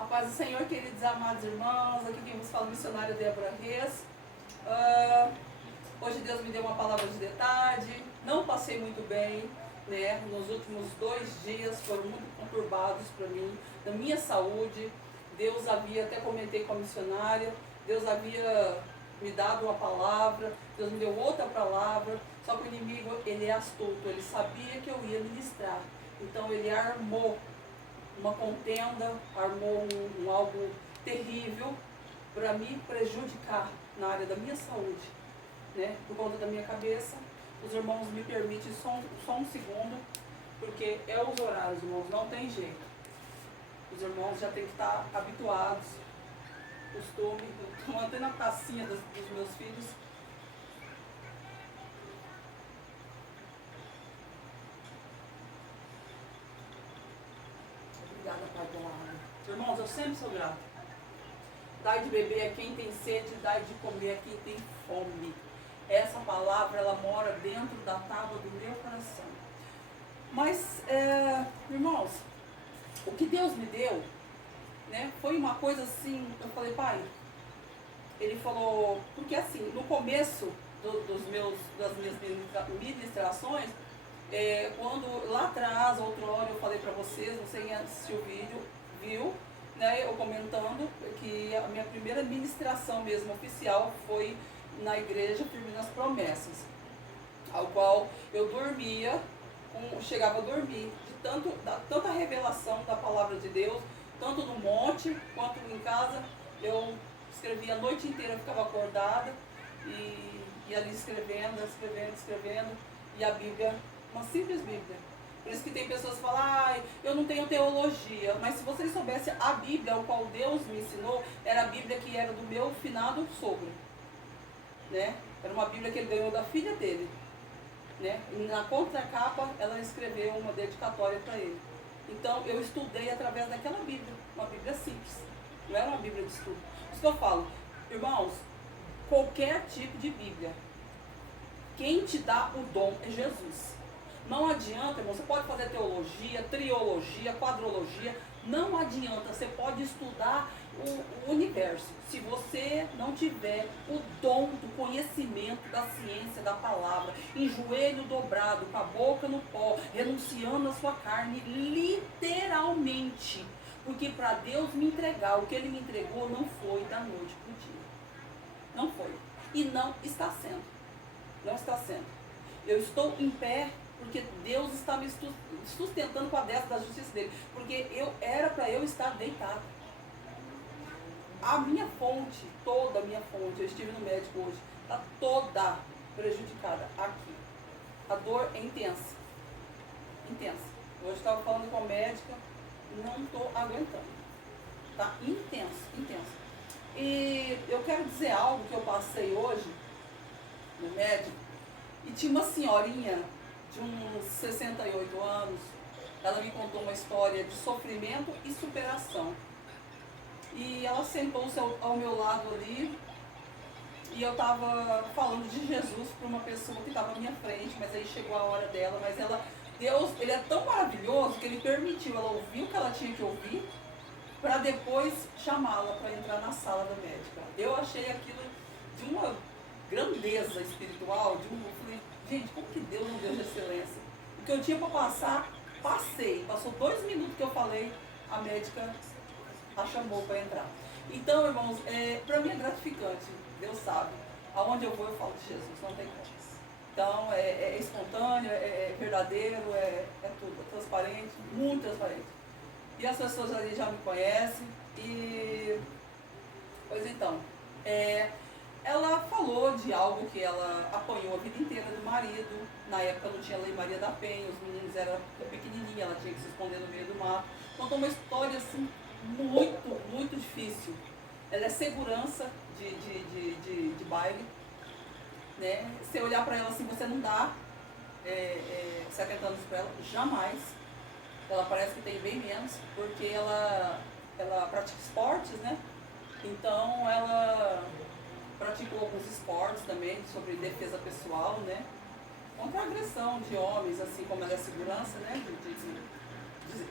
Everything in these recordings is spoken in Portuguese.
A paz do Senhor, queridos amados irmãos, aqui quem vos fala, missionária Débora Reis. Hoje Deus me deu uma palavra de detalhe, não passei muito bem, né? Nos últimos 2 dias foram muito conturbados para mim, na minha saúde. Deus havia, até comentei com a missionária, Deus havia me dado uma palavra, Deus me deu outra palavra, só que o inimigo, ele é astuto, ele sabia que eu ia ministrar, então ele armou uma contenda, armou algo terrível para me prejudicar na área da minha saúde, né? Por conta da minha cabeça. Os irmãos me permitem só um segundo, porque é os horários, irmãos, não tem jeito. Os irmãos já têm que estar habituados, costume. Eu estou mantendo a tacinha dos meus filhos. Obrigada, Pai, pela água. Irmãos, eu sempre sou grata. Dai de beber a quem tem sede, dai de comer a quem tem fome. Essa palavra, ela mora dentro da tábua do meu coração. Mas, irmãos, o que Deus me deu, né, foi uma coisa assim, eu falei, Pai, Ele falou, porque assim, no começo das minhas ministrações, quando lá atrás, outrora, eu falei para vocês, não sei quem assistiu o vídeo, viu, né, eu comentando que a minha primeira ministração mesmo oficial foi na igreja Firme nas Promessas, ao qual eu dormia, chegava a dormir, de tanta revelação da palavra de Deus, tanto no monte quanto em casa. Eu escrevia a noite inteira, eu ficava acordada e ali escrevendo, e a Bíblia, uma simples Bíblia. Por isso que tem pessoas que falam, eu não tenho teologia, mas se vocês soubessem, a Bíblia, ao qual Deus me ensinou, era a Bíblia que era do meu finado sogro, né? Era uma Bíblia que ele ganhou da filha dele, né? E na contracapa ela escreveu uma dedicatória para ele. Então eu estudei através daquela Bíblia, uma Bíblia simples, não era uma Bíblia de estudo. Por isso que eu falo, irmãos, qualquer tipo de Bíblia, quem te dá o dom é Jesus. Não adianta, irmão, você pode fazer teologia, triologia, quadrologia, não adianta, você pode estudar o universo. Se você não tiver o dom do conhecimento da ciência, da palavra, em joelho dobrado, com a boca no pó, renunciando à sua carne, literalmente. Porque para Deus me entregar o que Ele me entregou não foi da noite para o dia. Não foi. E não está sendo. Não está sendo. Eu estou em pé porque Deus está me sustentando com a destra da justiça dele. Porque era para eu estar deitado. A minha fonte, toda a minha fonte, eu estive no médico hoje, está toda prejudicada aqui. A dor é intensa. Intensa. Hoje estava falando com a médica, não estou aguentando. Está intenso, intenso. E eu quero dizer algo que eu passei hoje no médico, e tinha uma senhorinha de uns 68 anos, ela me contou uma história de sofrimento e superação. E ela sentou-se ao meu lado ali, e eu estava falando de Jesus para uma pessoa que estava à minha frente, mas aí chegou a hora dela, mas Deus, Ele é tão maravilhoso que Ele permitiu ela ouvir o que ela tinha que ouvir, para depois chamá-la para entrar na sala da médica. Eu achei aquilo de uma grandeza espiritual, eu falei, gente, como que Deus não deu de excelência? O que eu tinha para passar, passou 2 minutos que eu falei, a médica a chamou para entrar. Então, irmãos, para mim é gratificante, Deus sabe, aonde eu vou eu falo de Jesus, não tem como. Então, é espontâneo, é verdadeiro, é tudo, é transparente, muito transparente. E as pessoas ali já me conhecem, pois então, ela falou de algo que ela apanhou a vida inteira do marido. Na época não tinha Lei Maria da Penha, os meninos eram pequenininhos, ela tinha que se esconder no meio do mato. Contou uma história assim, muito, muito difícil. Ela é segurança de baile, né? Se olhar para ela assim, você não dá 70 anos para ela, jamais. Ela parece que tem bem menos, porque ela pratica esportes, né? Então ela praticou alguns esportes também sobre defesa pessoal, né? Contra a agressão de homens, assim como ela é segurança, né?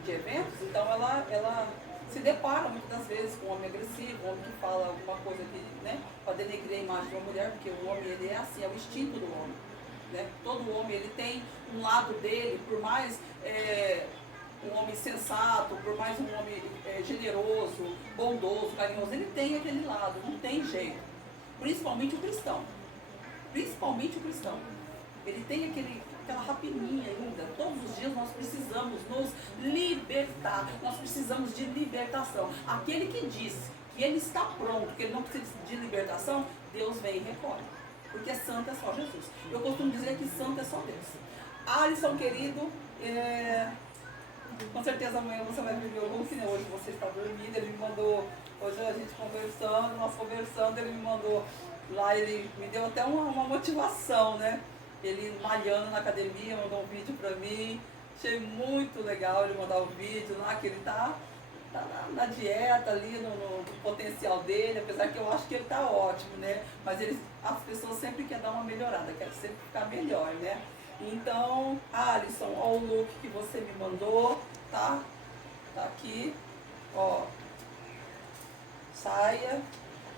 De eventos. Então ela se depara muitas das vezes com um homem agressivo, um homem que fala alguma coisa que, né, para denegrir a imagem de uma mulher, porque o homem ele é assim, é o instinto do homem. Né? Todo homem ele tem um lado dele, por mais um homem sensato, por mais um homem generoso, bondoso, carinhoso, ele tem aquele lado, não tem jeito. Principalmente o cristão. Principalmente o cristão. Ele tem aquela rapininha ainda. Todos os dias nós precisamos nos libertar. Nós precisamos de libertação. Aquele que diz que ele está pronto, que ele não precisa de libertação, Deus vem e recolhe. Porque santo é só Jesus. Eu costumo dizer que santo é só Deus. Alisson, querido, com certeza amanhã você vai viver o que hoje você está dormindo. Ele me mandou, hoje a gente nós conversando, ele me mandou lá, ele me deu até uma motivação, né? Ele malhando na academia, mandou um vídeo pra mim. Achei muito legal ele mandar o vídeo lá, que ele tá na dieta ali, no potencial dele, apesar que eu acho que ele tá ótimo, né? Mas as pessoas sempre querem dar uma melhorada, querem sempre ficar melhor, né? Então, Alisson, ó o look que você me mandou, tá? Tá aqui, ó. Saia,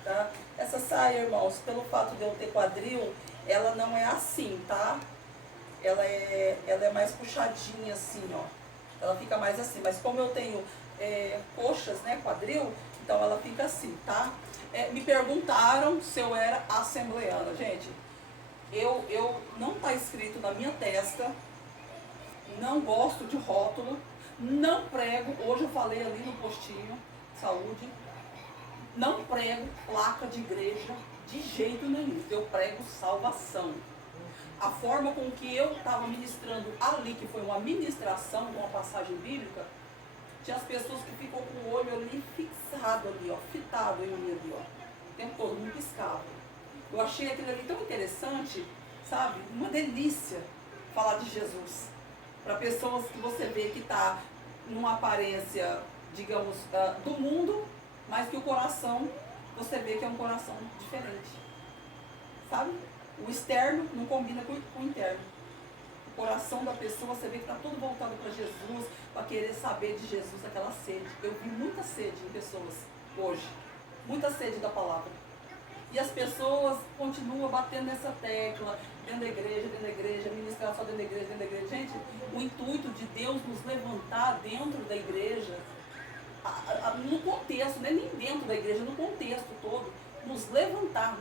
tá? Essa saia, irmãos, pelo fato de eu ter quadril, ela não é assim, tá? Ela é mais puxadinha assim, ó. Ela fica mais assim, mas como eu tenho coxas, né, quadril, então ela fica assim, tá? Me perguntaram se eu era assembleana. Gente, eu não tá escrito na minha testa, não gosto de rótulo, não prego, hoje eu falei ali no postinho, saúde, não prego placa de igreja de jeito nenhum, eu prego salvação. A forma com que eu estava ministrando ali, que foi uma ministração de uma passagem bíblica, tinha as pessoas que ficam com o olho ali fixado ali, ó, fitado em mim ali, ó, o tempo todo, não piscava. Eu achei aquilo ali tão interessante, sabe? Uma delícia falar de Jesus. Para pessoas que você vê que está numa aparência, digamos, do mundo, mas que o coração, você vê que é um coração diferente. Sabe? O externo não combina com o interno. O coração da pessoa, você vê que está todo voltado para Jesus, para querer saber de Jesus, aquela sede. Eu vi muita sede em pessoas hoje. Muita sede da palavra. E as pessoas continuam batendo nessa tecla, dentro da igreja, ministrar só dentro da igreja. Gente, o intuito de Deus nos levantar dentro da igreja, no contexto, não é nem dentro da igreja, no contexto todo, nos levantar.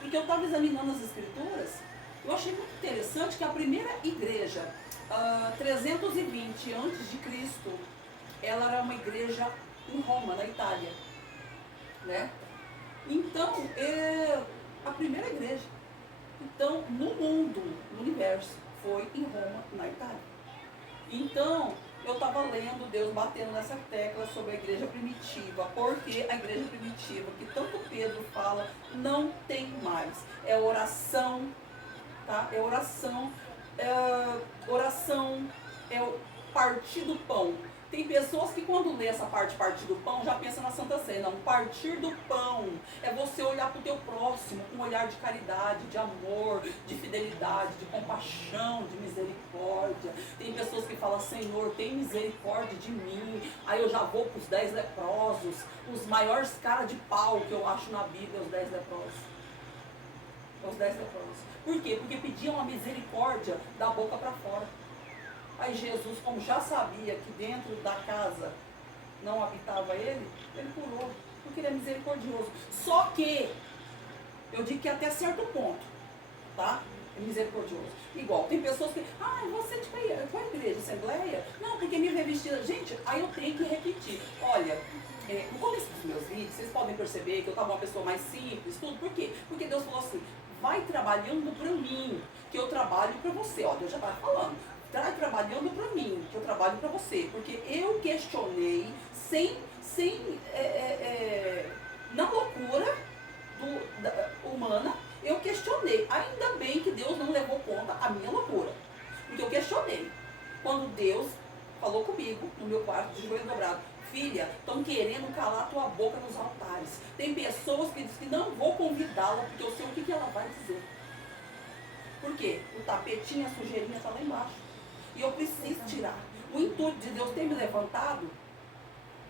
Porque eu estava examinando as escrituras, eu achei muito interessante que a primeira igreja, 320 a.C., ela era uma igreja em Roma, na Itália, né? Então, a primeira igreja, então, no mundo, no universo, foi em Roma, na Itália. Então, eu estava lendo Deus batendo nessa tecla sobre a igreja primitiva, porque a igreja primitiva, que tanto Pedro fala, não tem mais. É oração, tá? É oração, é o partir do pão. Tem pessoas que quando lê essa parte, partir do pão, já pensa na Santa Ceia. Não, partir do pão é você olhar para o teu próximo com um olhar de caridade, de amor, de fidelidade, de compaixão, de misericórdia. Tem pessoas que falam, Senhor, tem misericórdia de mim. Aí eu já vou para os 10 leprosos, os maiores caras de pau que eu acho na Bíblia, os 10 leprosos. Os 10 leprosos. Por quê? Porque pediam a misericórdia da boca para fora. Aí Jesus, como já sabia que dentro da casa não habitava ele curou, porque ele é misericordioso. Só que, eu digo que até certo ponto, tá? É misericordioso. Igual, tem pessoas que, você tipo, qual é a igreja? Assembleia? Não, porque me revestida. Gente, aí eu tenho que repetir. Olha, no começo dos meus vídeos, vocês podem perceber que eu estava uma pessoa mais simples, tudo. Por quê? Porque Deus falou assim, vai trabalhando para mim, que eu trabalho para você. Ó, Deus já está falando. Vai trabalhando para mim, que eu trabalho para você. Porque eu questionei, na loucura humana, eu questionei. Ainda bem que Deus não levou conta a minha loucura. Porque eu questionei. Quando Deus falou comigo, no meu quarto, de joelho dobrado, filha, estão querendo calar a tua boca nos altares. Tem pessoas que dizem que não vou convidá-la, porque eu sei o que ela vai dizer. Por quê? O tapetinho, a sujeirinha está lá embaixo. E eu preciso tirar. O intuito de Deus ter me levantado,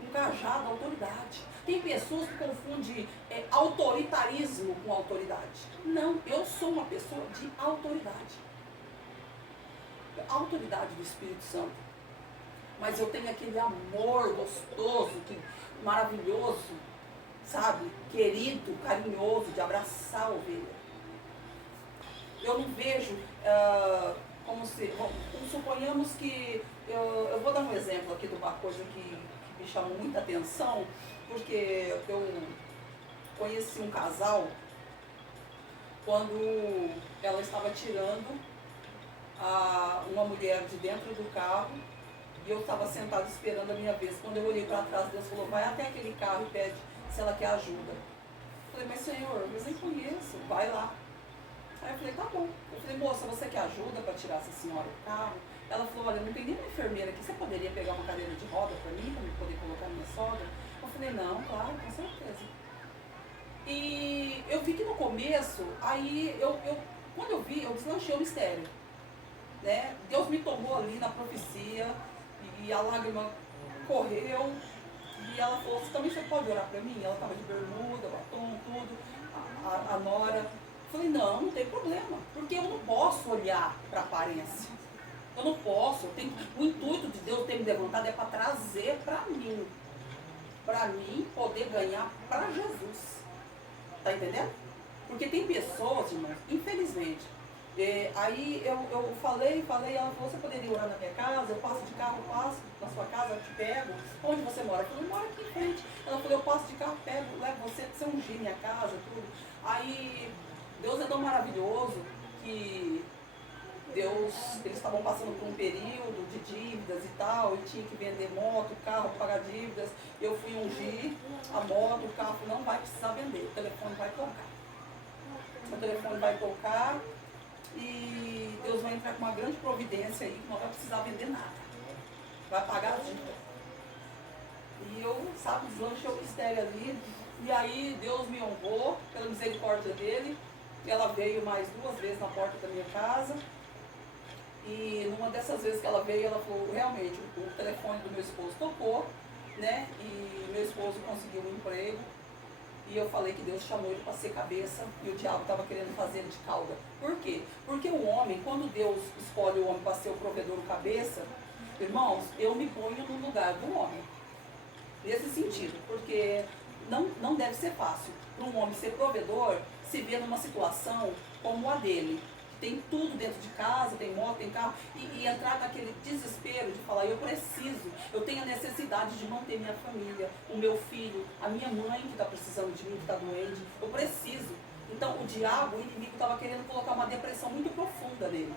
um cajado, autoridade. Tem pessoas que confundem autoritarismo com autoridade. Não, eu sou uma pessoa de autoridade. Autoridade do Espírito Santo. Mas eu tenho aquele amor gostoso, maravilhoso, sabe? Querido, carinhoso, de abraçar a ovelha. Eu não vejo, suponhamos que, eu vou dar um exemplo aqui de uma coisa que me chamou muita atenção, porque eu conheci um casal quando ela estava tirando uma mulher de dentro do carro e eu estava sentada esperando a minha vez. Quando eu olhei para trás, Deus falou, vai até aquele carro e pede se ela quer ajuda. Eu falei, mas Senhor, eu nem conheço, vai lá. Aí eu falei, tá bom. Eu falei, moça, você quer ajuda para tirar essa senhora do carro? Ela falou, olha, não tem nenhuma enfermeira aqui, você poderia pegar uma cadeira de roda para mim, para eu poder colocar minha sogra? Eu falei, não, claro, com certeza. E eu vi que no começo, aí quando eu vi, eu deslanchei o mistério. Né? Deus me tomou ali na profecia e a lágrima correu e ela falou, você pode orar para mim? Ela estava de bermuda, batom, tudo, a nora. Eu falei, não tem problema, porque eu não posso olhar para a aparência. Eu não posso, o intuito de Deus ter me levantado é para trazer para mim poder ganhar para Jesus. Tá entendendo? Porque tem pessoas, irmãos, infelizmente, aí eu falei, ela falou, você poderia orar na minha casa? Eu passo de carro, passo na sua casa, eu te pego. Onde você mora? Eu falei, eu moro aqui em frente. Ela falou, eu passo de carro, pego, levo você ungir minha casa, tudo. Aí, Deus é tão maravilhoso que eles estavam passando por um período de dívidas e tal, e tinha que vender moto, carro, pagar dívidas. Eu fui ungir a moto, o carro não vai precisar vender, o telefone vai tocar. O telefone vai tocar e Deus vai entrar com uma grande providência aí, que não vai precisar vender nada. Vai pagar a dívida. E eu, deslanchei o mistério ali. E aí Deus me honrou pela misericórdia dele. E ela veio mais 2 vezes na porta da minha casa. E numa dessas vezes que ela veio, ela falou, realmente, o telefone do meu esposo tocou, né? E meu esposo conseguiu um emprego. E eu falei que Deus chamou ele para ser cabeça e o diabo estava querendo fazer ele de cauda. Por quê? Porque o homem, quando Deus escolhe o homem para ser o provedor, o cabeça, irmãos, eu me ponho no lugar do homem. Nesse sentido, porque não deve ser fácil para um homem ser provedor se ver numa situação como a dele. Tem tudo dentro de casa, tem moto, tem carro, e entrar naquele desespero de falar, eu preciso, eu tenho a necessidade de manter minha família, o meu filho, a minha mãe que está precisando de mim, que está doente, eu preciso. Então o diabo, o inimigo, estava querendo colocar uma depressão muito profunda nele.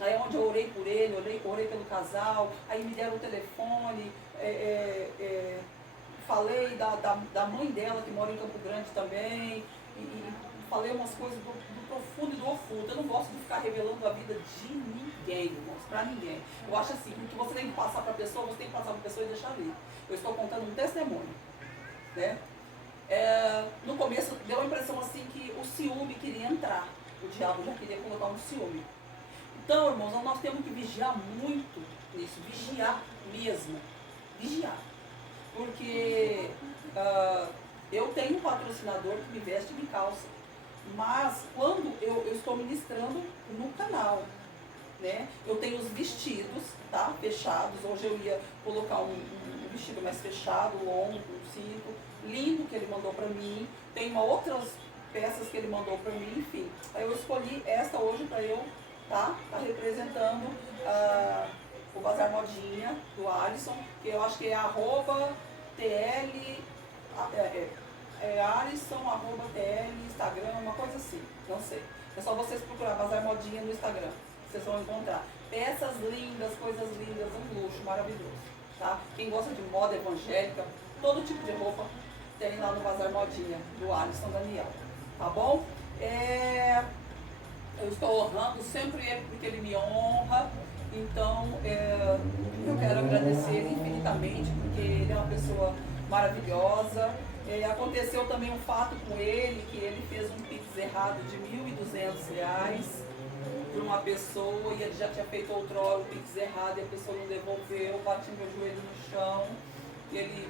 Aí é onde eu orei por ele, orei pelo casal, aí me deram o telefone, falei da mãe dela que mora em Campo Grande também, e falei umas coisas do profundo e do oculto. Eu não gosto de ficar revelando a vida de ninguém, irmãos, pra ninguém. Eu acho assim, que você tem que passar pra pessoa, você tem que passar pra pessoa e deixar ali. Eu estou contando um testemunho, né? No começo deu a impressão assim que o ciúme queria entrar. O diabo já queria colocar um ciúme. Então, irmãos, nós temos que vigiar muito nisso, vigiar mesmo. Vigiar. Porque eu tenho um patrocinador que me veste e me calça. Mas quando eu estou ministrando no canal, né? Eu tenho os vestidos, tá? Fechados. Hoje eu ia colocar um vestido mais fechado, longo, um cinto, lindo que ele mandou pra mim. Tem outras peças que ele mandou pra mim, enfim. Aí eu escolhi esta hoje pra eu tá representando o Bazar Modinha do Alisson, que eu acho que é @TL, Alisson, @TL, Instagram, uma coisa assim, não sei. É só vocês procurar Bazar Modinha no Instagram, vocês vão encontrar. Peças lindas, coisas lindas, um luxo maravilhoso, tá? Quem gosta de moda evangélica, todo tipo de roupa, tem lá no Bazar Modinha do Alisson Daniel, tá bom? Eu estou honrando, sempre é porque ele me honra, então eu quero agradecer ele infinitamente, porque ele é uma pessoa maravilhosa. Aconteceu também um fato com ele, que ele fez um Pix errado de R$1.200 para uma pessoa, e ele já tinha feito outrora o Pix errado, e a pessoa não devolveu, eu bati meu joelho no chão, e ele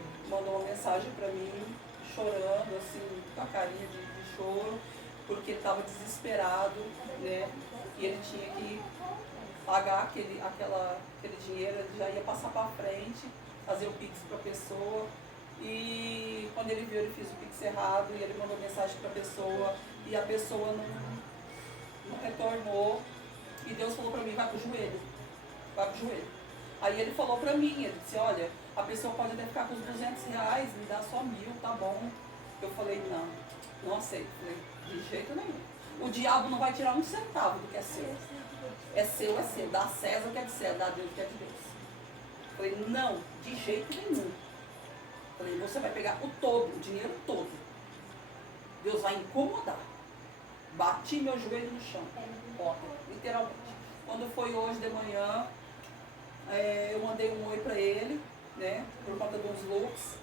mandou uma mensagem para mim, chorando, assim, com a carinha de choro, porque ele estava desesperado, né? E ele tinha que pagar aquele dinheiro, ele já ia passar para frente, fazer o Pix para a pessoa. E quando ele viu, ele fez o Pix errado e ele mandou mensagem para a pessoa e a pessoa não retornou. E Deus falou para mim, vai pro joelho, vai pro joelho. Aí ele falou para mim, ele disse, olha, a pessoa pode até ficar com os R$200, me dá só 1.000, tá bom. Eu falei, não aceito. Falei, de jeito nenhum. O diabo não vai tirar um centavo do que é seu. É seu. Dá a César o que é de César, dá a Deus o que é de Deus. Falei, não, de jeito nenhum. Falei, você vai pegar o todo, o dinheiro todo. Deus vai incomodar. Bati meu joelho no chão. Ontem, literalmente. Quando foi hoje de manhã, eu mandei um oi pra ele, né? Por conta dos looks.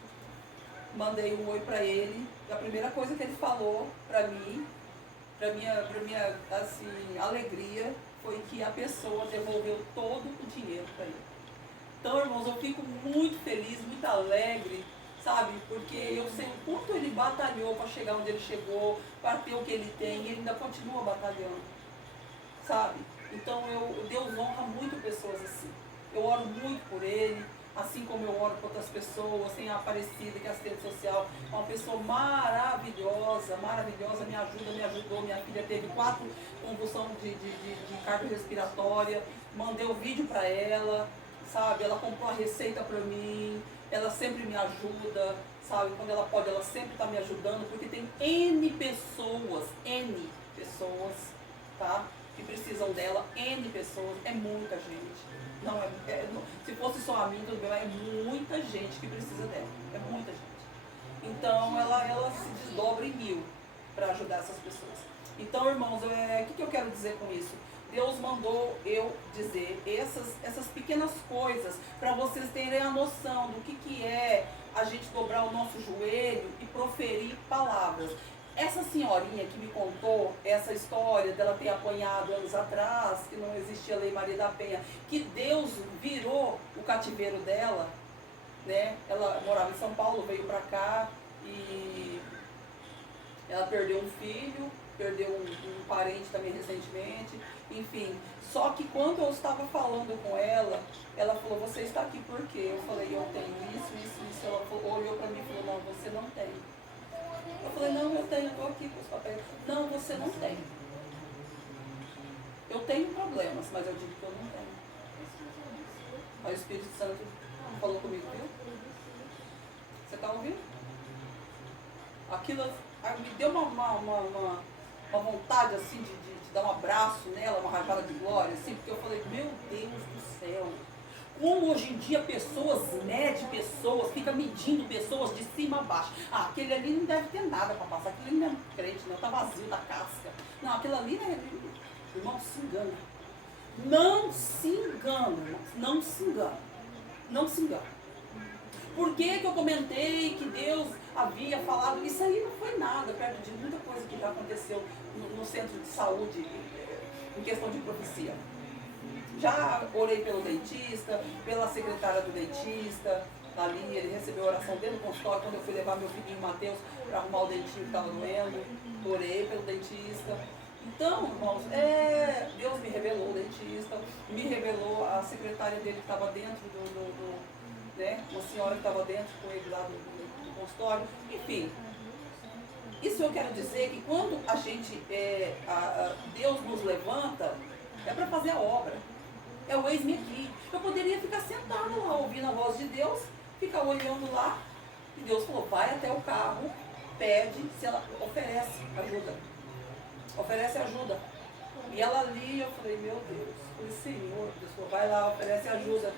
Mandei um oi pra ele. E a primeira coisa que ele falou pra mim, pra minha assim, alegria, foi que a pessoa devolveu todo o dinheiro pra ele. Então, irmãos, eu fico muito feliz, muito alegre, sabe? Porque eu sei o quanto ele batalhou para chegar onde ele chegou, para ter o que ele tem, e ele ainda continua batalhando, sabe? Então, Deus honra muito pessoas assim. Eu oro muito por ele, assim como eu oro por outras pessoas, tem a Aparecida, que é assistente social, uma pessoa maravilhosa, me ajudou. Minha filha teve 4 convulsões de cardiorrespiratória, mandei o vídeo para ela, sabe? Ela comprou a receita para mim, ela sempre me ajuda, sabe? Quando ela pode, ela sempre está me ajudando, porque tem N pessoas, tá? Que precisam dela, N pessoas, é muita gente. Não, se fosse só a mim, tudo bem, é muita gente que precisa dela, é muita gente. Então, ela se desdobra em 1000 para ajudar essas pessoas. Então, irmãos, o que eu quero dizer com isso? Deus mandou eu dizer essas pequenas coisas para vocês terem a noção do que é a gente dobrar o nosso joelho e proferir palavras. Essa senhorinha que me contou essa história dela ter apanhado anos atrás, que não existia a Lei Maria da Penha, que Deus virou o cativeiro dela, né? Ela morava em São Paulo, veio para cá e ela perdeu um filho, perdeu um parente também recentemente, enfim. Só que quando eu estava falando com ela, ela falou, você está aqui por quê? Eu falei, eu tenho isso. Ela olhou para mim e falou, não, você não tem. Eu falei, não, eu tenho, eu estou aqui com os papéis. Não, você não tem. Eu tenho problemas, mas eu digo que eu não tenho. Aí o Espírito Santo falou comigo, viu? Você está ouvindo? Aquilo me deu uma vontade assim de dar um abraço nela, uma rajada de glória, assim, porque eu falei, meu Deus do céu, como hoje em dia pessoas medem pessoas, fica medindo pessoas de cima a baixo. Ah, aquele ali não deve ter nada para passar, aquele ali não é crente, não, tá vazio da casca. Não, aquilo ali não é. Irmão, se engana. Não se engana, irmãos, não se engana. Não se engana. Por que eu comentei que Deus havia falado? Isso aí não foi nada, perto de muita coisa que já aconteceu no centro de saúde, em questão de profecia. Já orei pelo dentista, pela secretária do dentista, ali, ele recebeu a oração dele no consultório, quando eu fui levar meu filhinho Matheus para arrumar o dentinho que estava doendo, orei pelo dentista. Então, irmãos, Deus me revelou o dentista, me revelou a secretária dele que estava dentro né, uma senhora que estava dentro com ele lá do consultório, enfim. Isso eu quero dizer que quando a gente, Deus nos levanta, é para fazer a obra. É o eis-me aqui. Eu poderia ficar sentada lá, ouvindo a voz de Deus, ficar olhando lá, e Deus falou, vai até o carro, pede, se ela oferece ajuda. Oferece ajuda. E ela ali, eu falei, meu Deus, falei, Senhor, Deus falou, vai lá, oferece ajuda.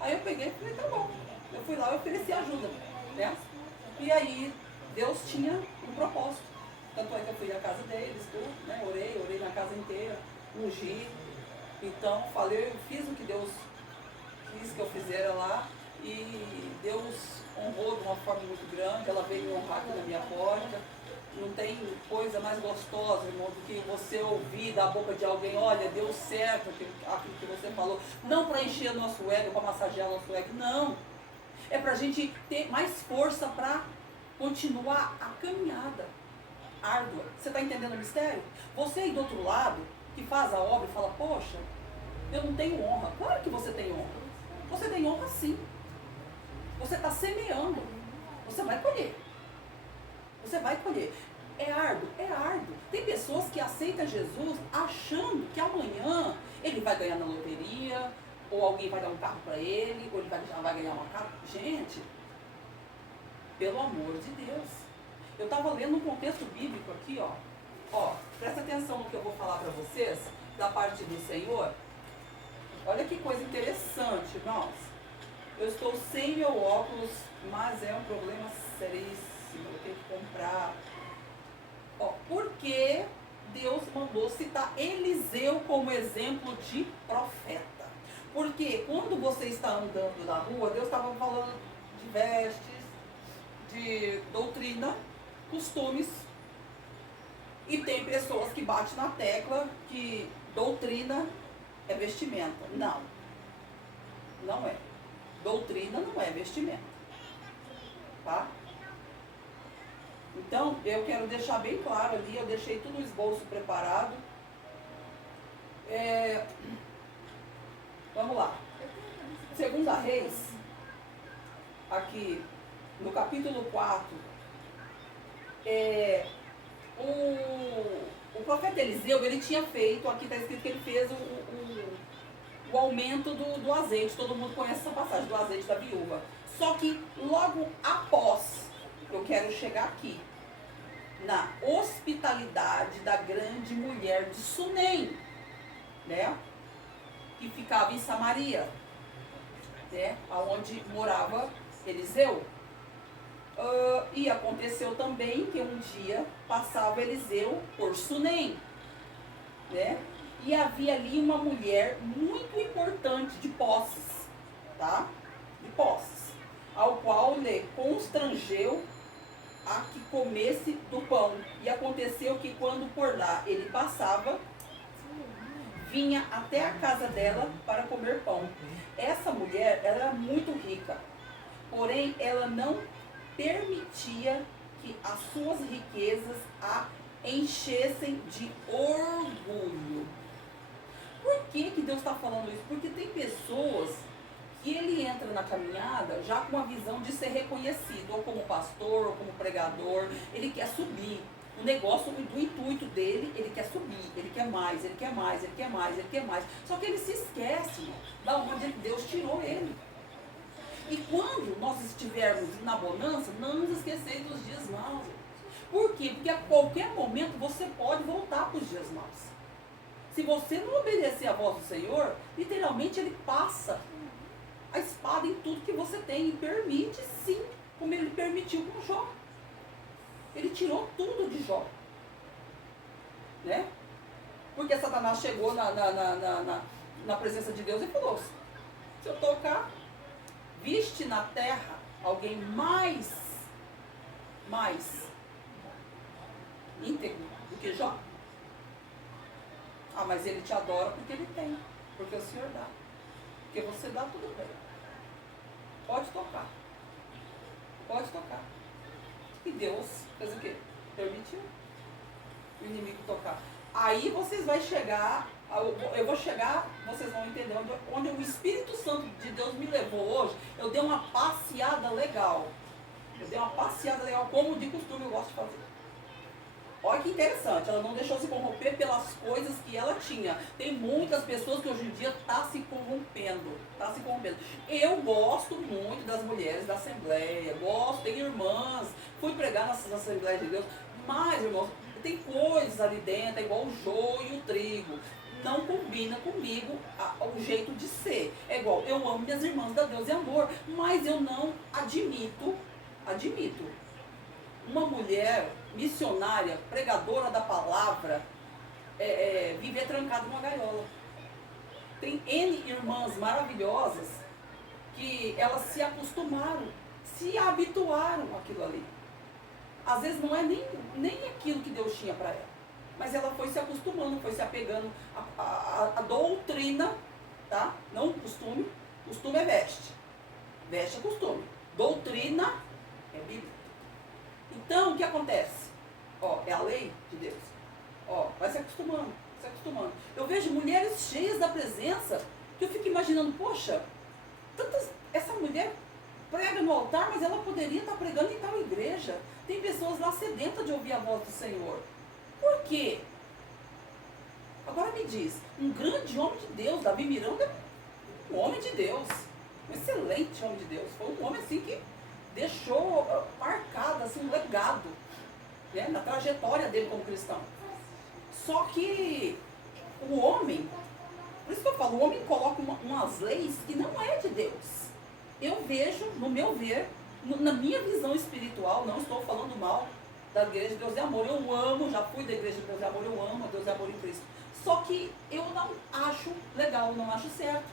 Aí eu peguei e falei, tá bom. Eu fui lá e ofereci ajuda, né? E aí, Deus tinha um propósito. Tanto é que eu fui à casa deles, tudo, né? Orei na casa inteira, ungi. Então, falei, fiz o que Deus quis que eu fizera lá. E Deus honrou de uma forma muito grande. Ela veio me honrar aqui na minha porta. Não tem coisa mais gostosa, irmão, do que você ouvir da boca de alguém, olha, deu certo aquilo que você falou. Não para encher o nosso ego, para massagear o nosso ego, não. É para a gente ter mais força para continuar a caminhada árdua. Você está entendendo o mistério? Você aí do outro lado, que faz a obra e fala, poxa, eu não tenho honra. Claro que você tem honra. Você tem honra sim. Você está semeando. Você vai colher. Você vai colher. É árduo? É árduo. Tem pessoas que aceitam Jesus achando que amanhã ele vai ganhar na loteria, ou alguém vai dar um carro para ele, ou ele vai ganhar uma casa. Gente, pelo amor de Deus. Eu estava lendo um contexto bíblico aqui, ó. Ó, presta atenção no que eu vou falar para vocês, da parte do Senhor. Olha que coisa interessante, irmãos. Eu estou sem meu óculos, mas é um problema seríssimo. Eu tenho que comprar. Ó, porque Deus mandou citar Eliseu como exemplo de profeta. Porque quando você está andando na rua, Deus estava falando de vestes, de doutrina, costumes. E tem pessoas que batem na tecla que doutrina é vestimenta. Não. Não é. Doutrina não é vestimenta. Tá? Então, eu quero deixar bem claro ali, eu deixei tudo o esboço preparado. Vamos lá. Segunda Reis, aqui no capítulo 4, o profeta Eliseu, ele tinha feito, aqui está escrito que ele fez o aumento do azeite. Todo mundo conhece essa passagem do azeite da viúva. Só que logo após, eu quero chegar aqui, na hospitalidade da grande mulher de Sunem, né? Que ficava em Samaria, né? Onde morava Eliseu. E aconteceu também que um dia passava Eliseu por Sunem, né? E havia ali uma mulher muito importante de posses, tá? De posses, ao qual lhe constrangeu a que comesse do pão. E aconteceu que quando por lá ele passava, vinha até a casa dela para comer pão. Essa mulher, ela era muito rica, porém ela não permitia que as suas riquezas a enchessem de orgulho. Por que Deus está falando isso? Porque tem pessoas que ele entra na caminhada já com a visão de ser reconhecido, ou como pastor, ou como pregador. Ele quer subir. O negócio do intuito dele, ele quer subir, ele quer mais, ele quer mais, ele quer mais, ele quer mais. Só que ele se esquece, irmão, da onde Deus tirou ele. E quando nós estivermos na bonança, não nos esqueçais dos dias maus. Por quê? Porque a qualquer momento você pode voltar para os dias maus. Se você não obedecer à voz do Senhor, literalmente ele passa a espada em tudo que você tem e permite sim, como ele permitiu com Jó. Ele tirou tudo de Jó, né? Porque Satanás chegou na presença de Deus e falou: se eu tocar, viste na terra alguém mais íntegro do que Jó? Ah, mas ele te adora porque ele tem, porque o Senhor dá, porque você dá tudo bem. Pode tocar, pode tocar. E Deus fez o quê? Permitiu o inimigo tocar. Aí vocês vão chegar, eu vou chegar, vocês vão entender onde o Espírito Santo de Deus me levou hoje. Eu dei uma passeada legal. Como de costume eu gosto de fazer. Olha que interessante, ela não deixou se corromper pelas coisas que ela tinha. Tem muitas pessoas que hoje em dia estão se corrompendo. Eu gosto muito das mulheres da Assembleia, tem irmãs, fui pregar nessas Assembleias de Deus, mas, irmãos, tem coisas ali dentro, é igual o joio e o trigo. Não combina comigo o jeito de ser. É igual, eu amo minhas irmãs da Deus e Amor, mas eu não admito uma mulher missionária, pregadora da palavra, viver trancada numa gaiola. Tem N irmãs maravilhosas que elas se acostumaram, se habituaram àquilo ali. Às vezes não é nem aquilo que Deus tinha para ela, mas ela foi se acostumando, foi se apegando à doutrina, tá? Não o costume. Costume é veste é costume. mulheres cheias da presença, que eu fico imaginando, poxa, essa mulher prega no altar, mas ela poderia estar pregando em tal igreja. Tem pessoas lá sedentas de ouvir a voz do Senhor. Por quê? Agora me diz, um grande homem de Deus, Davi Miranda, um homem de Deus, um excelente homem de Deus, foi um homem assim que deixou marcado assim, um legado, né, na trajetória dele como cristão. Só que o homem, por isso que eu falo, o homem coloca umas leis que não é de Deus. Eu vejo, no meu ver, na minha visão espiritual, não estou falando mal da Igreja de Deus e Amor, eu amo, já fui da Igreja de Deus e Amor, eu amo a Deus e Amor em Cristo. Só que eu não acho legal, não acho certo.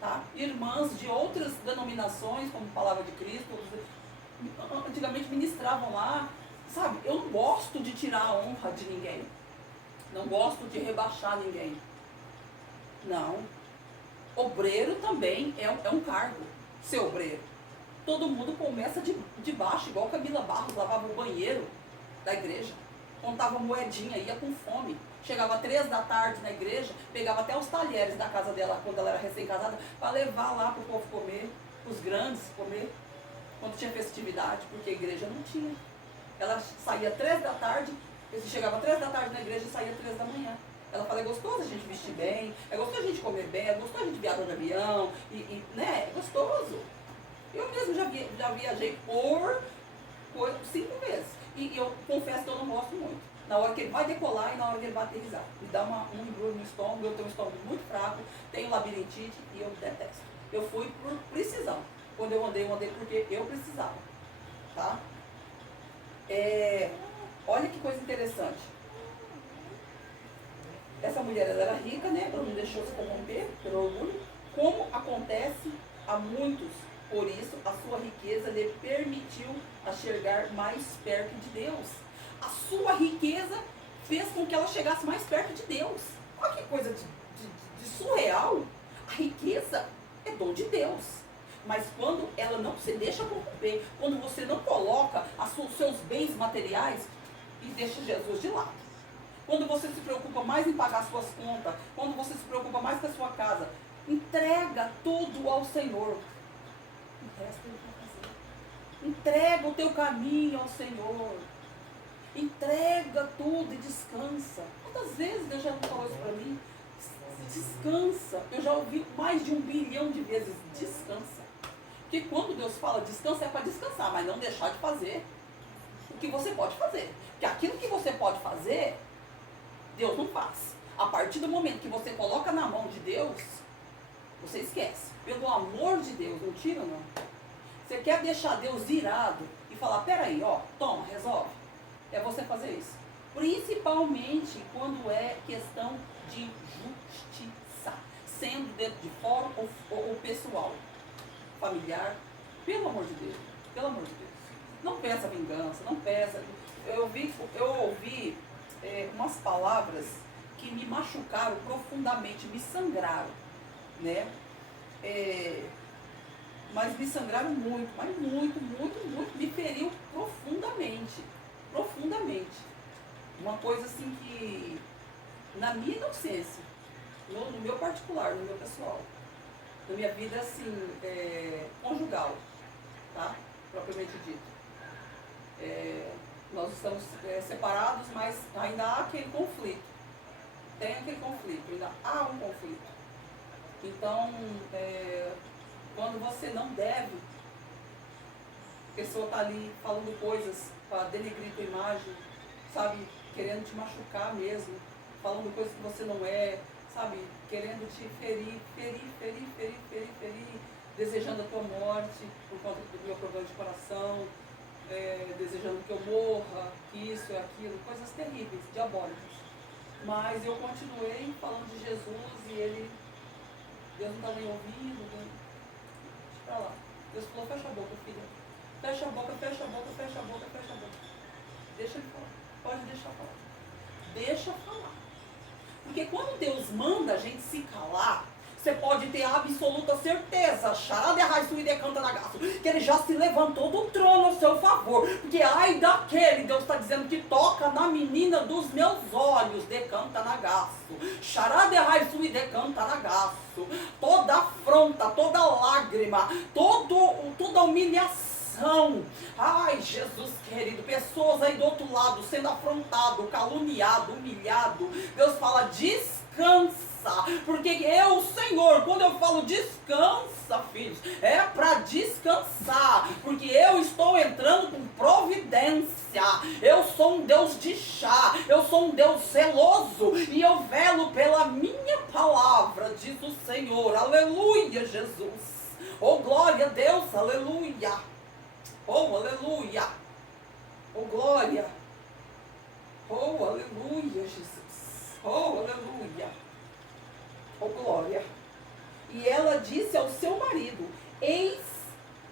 Tá? Irmãs de outras denominações, como Palavra de Cristo, antigamente ministravam lá, sabe? Eu não gosto de tirar a honra de ninguém. Não gosto de rebaixar ninguém. Não. Obreiro também é um cargo. Ser obreiro. Todo mundo começa de baixo, igual Camila Barros lavava o banheiro da igreja. Contava moedinha, ia com fome. Chegava 3 da tarde na igreja, pegava até os talheres da casa dela, quando ela era recém-casada, para levar lá para o povo comer, os grandes comer, quando tinha festividade, porque a igreja não tinha. Ela saía 3 da tarde, chegava 3 da tarde na igreja e saía 3 da manhã. Ela fala, é gostoso a gente vestir bem, é gostoso a gente comer bem, é gostoso a gente viajar de avião, né, é gostoso. Eu mesmo já viajei por 5 vezes. E eu confesso que eu não gosto muito. Na hora que ele vai decolar e na hora que ele vai aterrissar. Me dá um embrulho no estômago, eu tenho um estômago muito fraco, tenho labirintite e eu detesto. Eu fui por precisão. Quando eu andei porque eu precisava. Tá? Olha que coisa interessante. Essa mulher ela era rica, né? Ela não deixou se corromper pelo orgulho. Como acontece a muitos, por isso a sua riqueza lhe permitiu enxergar mais perto de Deus. A sua riqueza fez com que ela chegasse mais perto de Deus. Olha que coisa de surreal. A riqueza é dom de Deus. Mas quando ela não se deixa corromper, quando você não coloca os seus bens materiais e deixa Jesus de lado. Quando você se preocupa mais em pagar suas contas, quando você se preocupa mais com a sua casa, entrega tudo ao Senhor. O resto ele vai fazer. Entrega o teu caminho ao Senhor. Entrega tudo e descansa. Quantas vezes Deus já não falou isso para mim? Descansa. Eu já ouvi mais de 1 bilhão de vezes. Descansa. Porque quando Deus fala descansa é para descansar, mas não deixar de fazer o que você pode fazer. Porque aquilo que você pode fazer, Deus não faz. A partir do momento que você coloca na mão de Deus, você esquece. Pelo amor de Deus, não tira não. Você quer deixar Deus irado e falar, peraí, ó, toma, resolve. É você fazer isso. Principalmente quando é questão de justiça. Sendo dentro de fora ou pessoal. Familiar. Pelo amor de Deus. Pelo amor de Deus. Não peça vingança, não peça. Eu ouvi umas palavras que me machucaram profundamente, me sangraram, né? Mas me sangraram muito, mas muito, me feriu profundamente, profundamente. Uma coisa assim que, na minha inocência, no meu particular, no meu pessoal, na minha vida assim, conjugal, tá? Propriamente dito. Nós estamos separados, mas ainda há aquele conflito. Tem aquele conflito, ainda há um conflito. Então, quando você não deve, a pessoa está ali falando coisas para denegrir tua imagem, sabe, querendo te machucar mesmo, falando coisas que você não é, sabe, querendo te ferir, desejando a tua morte por conta do meu problema de coração, desejando que eu morra, que isso e aquilo, coisas terríveis, diabólicas. Mas eu continuei falando de Jesus e Deus não está nem ouvindo, deixa pra lá. Deus falou, fecha a boca, filha. Fecha a boca, fecha a boca, fecha a boca, fecha a boca. Deixa ele falar. Pode deixar falar. Deixa falar. Porque quando Deus manda a gente se calar, Você pode ter absoluta certeza, que ele já se levantou do trono ao seu favor. Porque ai daquele, Deus está dizendo que toca na menina dos meus olhos, decanta na gasto. Toda afronta, toda lágrima, toda humilhação. Ai, Jesus querido, pessoas aí do outro lado sendo afrontado, caluniado, humilhado. Deus fala, descansa. Porque eu, Senhor, quando eu falo descansa, filhos, é para descansar, porque eu estou entrando com providência. Eu sou um Deus de chá, eu sou um Deus zeloso e eu velo pela minha palavra, diz o Senhor. Aleluia, Jesus. Oh, glória a Deus, aleluia. Oh, aleluia. Oh, glória. Oh, aleluia, Jesus. Oh, aleluia. Oh, glória. E ela disse ao seu marido, eis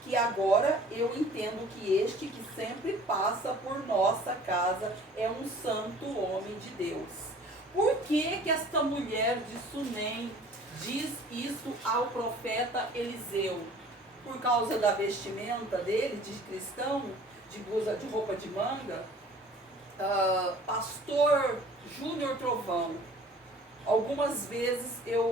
que agora eu entendo que este que sempre passa por nossa casa é um santo homem de Deus. Por que esta mulher de Sunem diz isso ao profeta Eliseu? Por causa da vestimenta dele, de cristão, de blusa, de roupa de manga? Pastor Júnior Trovão, algumas vezes eu